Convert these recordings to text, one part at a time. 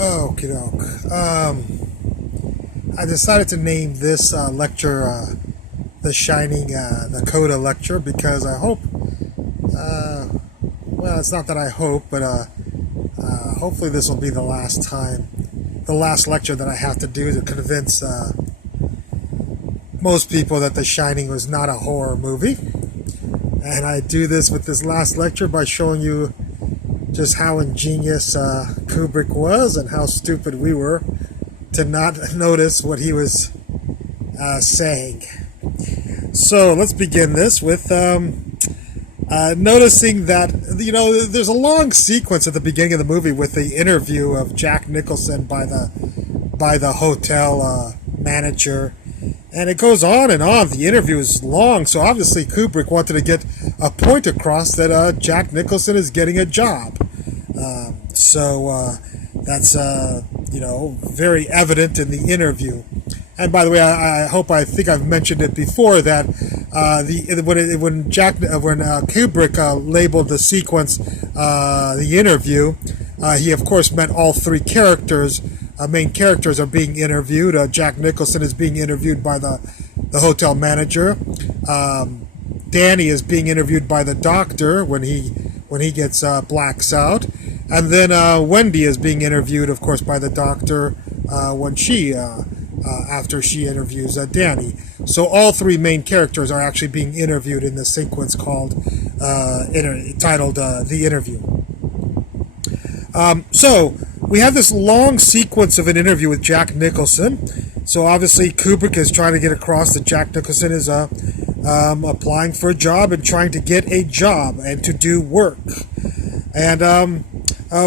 Okie doke. I decided to name this lecture The Shining, the Coda lecture, because I hope, well, it's not that I hope, but hopefully this will be the last lecture that I have to do to convince most people that The Shining was not a horror movie. And I do this with this last lecture by showing you just how ingenious Kubrick was and how stupid we were to not notice what he was saying. So let's begin this with noticing that, there's a long sequence at the beginning of the movie with the interview of Jack Nicholson by the hotel manager. And it goes on and on. The interview is long, so obviously Kubrick wanted to get a point across that Jack Nicholson is getting a job. So that's, very evident in the interview. And by the way, I think I've mentioned it before that when Kubrick labeled the sequence the interview, he of course meant all three characters. Main characters are being interviewed. Jack Nicholson is being interviewed by the hotel manager. Danny is being interviewed by the doctor when he gets blacks out, and then Wendy is being interviewed, of course, by the doctor when she after she interviews Danny. So all three main characters are actually being interviewed in the sequence titled The Interview. So we have this long sequence of an interview with Jack Nicholson. So obviously Kubrick is trying to get across that Jack Nicholson is applying for a job and trying to get a job and to do work. And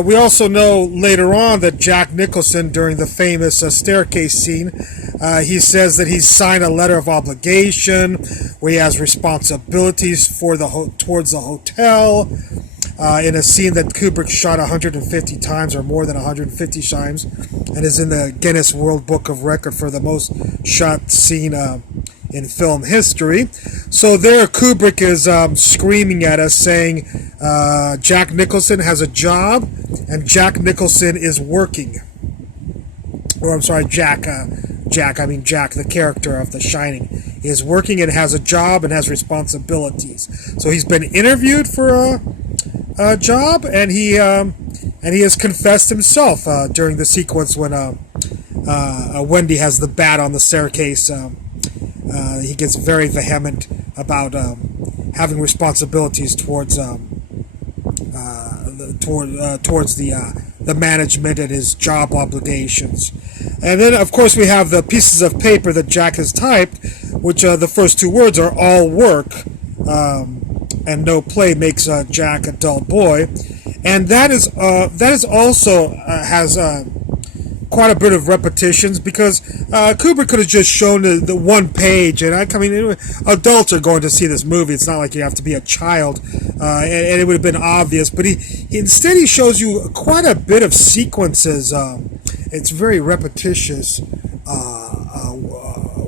we also know later on that Jack Nicholson, during the famous staircase scene, he says that he's signed a letter of obligation where he has responsibilities towards the hotel. In a scene that Kubrick shot 150 times or more than 150 times and is in the Guinness World Book of Record for the most shot scene in film history. So there Kubrick is screaming at us saying Jack Nicholson has a job and Jack Nicholson is working. Or I'm sorry, Jack, the character of The Shining, is working and has a job and has responsibilities. So he's been interviewed for a job, and he has confessed himself during the sequence when Wendy has the bat on the staircase. He gets very vehement about having responsibilities towards the management and his job obligations. And then, of course, we have the pieces of paper that Jack has typed, which the first two words are all work. And no play makes Jack a dull boy, and that is also has quite a bit of repetitions because Kubrick could have just shown the one page, and I mean, adults are going to see this movie. It's not like you have to be a child, and it would have been obvious. But instead he shows you quite a bit of sequences. It's very repetitious.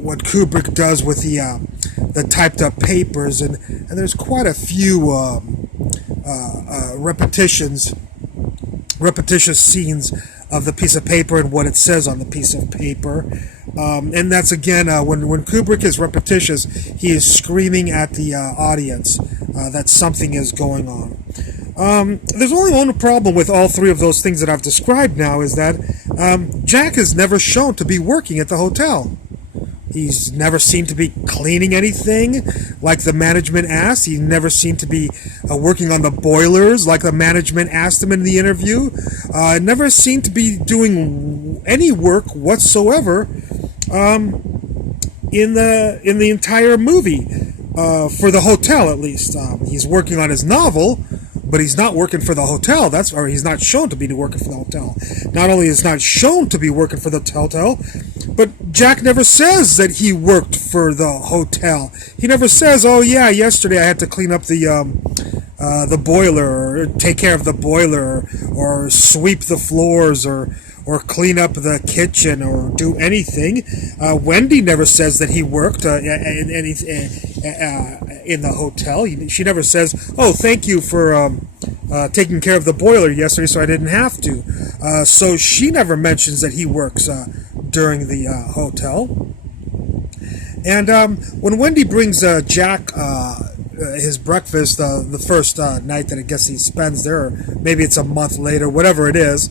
What Kubrick does with the typed up papers, and there's quite a few repetitious scenes of the piece of paper and what it says on the piece of paper. And that's again, when Kubrick is repetitious, he is screaming at the audience that something is going on. There's only one problem with all three of those things that I've described now, is that Jack is never shown to be working at the hotel. He's never seen to be cleaning anything like the management asked. He never seemed to be working on the boilers like the management asked him in the interview. Never seemed to be doing any work whatsoever in the entire movie, for the hotel at least. He's working on his novel, but he's not working for the hotel. Or he's not shown to be working for the hotel. Not only is not shown to be working for the hotel, but Jack never says that he worked for the hotel. He never says, "Oh yeah, yesterday I had to clean up the boiler, or take care of the boiler, or sweep the floors, or clean up the kitchen, or do anything." Wendy never says that he worked in the hotel. She never says, "Oh, thank you for taking care of the boiler yesterday so I didn't have to." So she never mentions that he works during the hotel. And when Wendy brings Jack his breakfast the first night that I guess he spends there, or maybe it's a month later, whatever it is,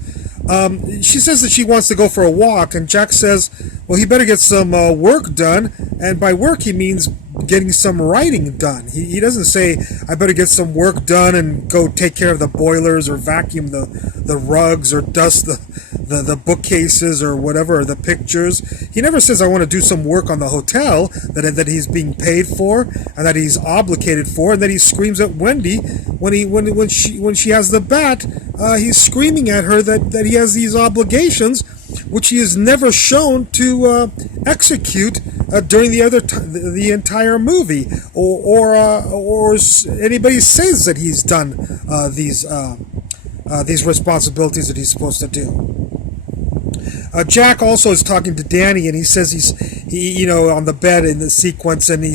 she says that she wants to go for a walk, and Jack says, well, he better get some work done, and by work he means getting some writing done. He doesn't say, I better get some work done and go take care of the boilers or vacuum the rugs or dust the bookcases or whatever, or the pictures. He never says, I want to do some work on the hotel that he's being paid for and that he's obligated for, and then he screams at Wendy when she has the bat. He's screaming at her that he has these obligations, which he is never shown to execute during the entire movie, or anybody says that he's done these responsibilities that he's supposed to do. Jack also is talking to Danny, and he says he on the bed in the sequence, and he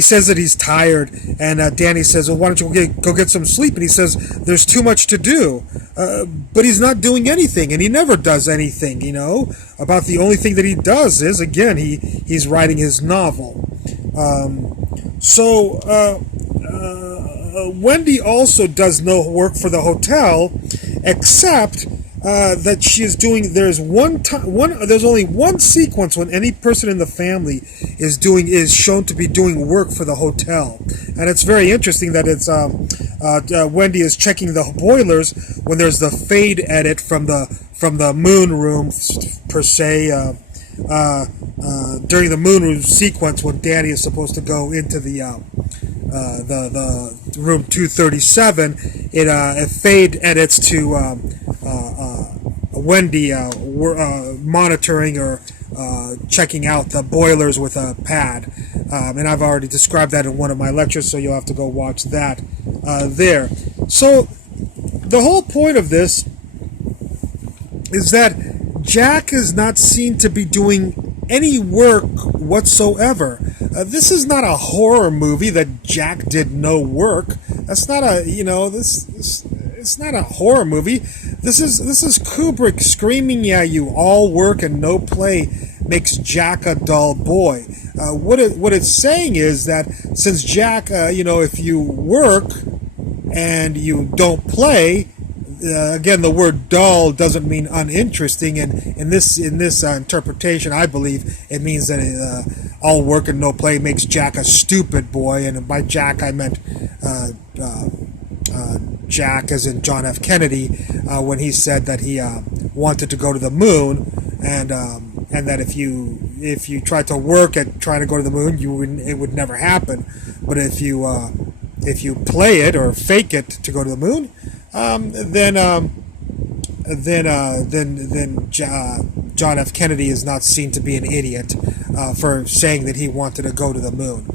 says that he's tired, and Danny says, well, why don't you go get some sleep? And he says, there's too much to do. But he's not doing anything, and he never does anything, About the only thing that he does is, again, he's writing his novel. Wendy also does no work for the hotel, except that she is doing. There's only one sequence when any person in the family is shown to be doing work for the hotel, and it's very interesting that it's Wendy is checking the boilers when there's the fade edit from the moon room per se. During the moon room sequence, when Danny is supposed to go into the room 237, it fade edits to Wendy monitoring or checking out the boilers with a pad, and I've already described that in one of my lectures, so you'll have to go watch that there. So the whole point of this is that Jack is not seen to be doing any work whatsoever. This is not a horror movie that Jack did no work. That's not it's not a horror movie. This is Kubrick screaming at you, all work and no play makes Jack a dull boy. What it's saying is that since Jack, if you work and you don't play, again, the word dull doesn't mean uninteresting, and in this interpretation, I believe it means that all work and no play makes Jack a stupid boy, and by Jack I meant Jack as in John F. Kennedy, when he said that he wanted to go to the moon, and that if you tried to work at trying to go to the moon, it would never happen, but if you play it or fake it to go to the moon, then John F. Kennedy is not seen to be an idiot for saying that he wanted to go to the moon.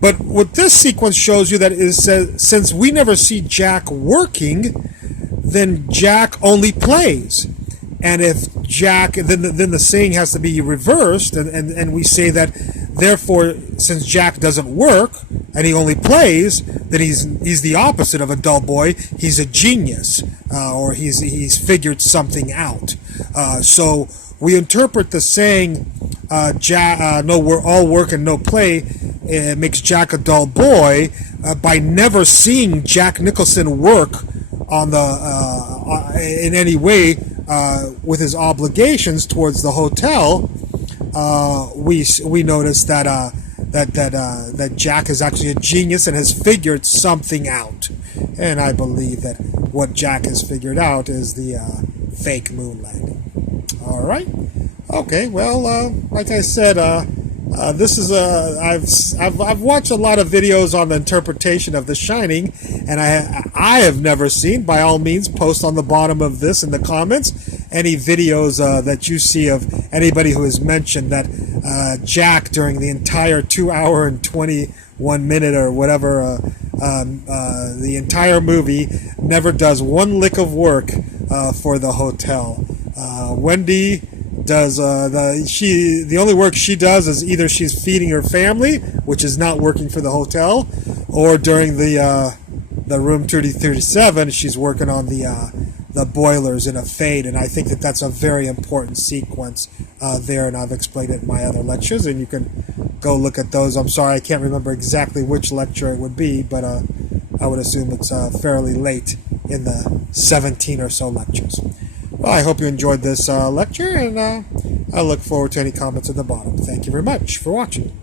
But what this sequence shows you that is, since we never see Jack working, then Jack only plays. And if Jack, then the saying has to be reversed, and we say that, therefore, since Jack doesn't work and he only plays, then he's the opposite of a dull boy. He's a genius, or he's figured something out. So we interpret the saying, all work and no play makes Jack a dull boy, by never seeing Jack Nicholson work on in any way with his obligations towards the hotel. We notice that Jack is actually a genius and has figured something out, and I believe that what Jack has figured out is the fake moon landing. All right, okay. Well, like I said, this is I've watched a lot of videos on the interpretation of The Shining, and I have never seen. By all means, post on the bottom of this in the comments any videos that you see of anybody who has mentioned that Jack during the entire 2 hour and 21 minute or whatever the entire movie never does one lick of work for the hotel. Wendy does the only work she does is either she's feeding her family, which is not working for the hotel, or during the room 3037 she's working on the the boilers in a fade, and I think that that's a very important sequence there, and I've explained it in my other lectures, and you can go look at those. I'm sorry I can't remember exactly which lecture it would be, but I would assume it's fairly late in the 17 or so lectures. Well, I hope you enjoyed this lecture, and I look forward to any comments at the bottom. Thank you very much for watching.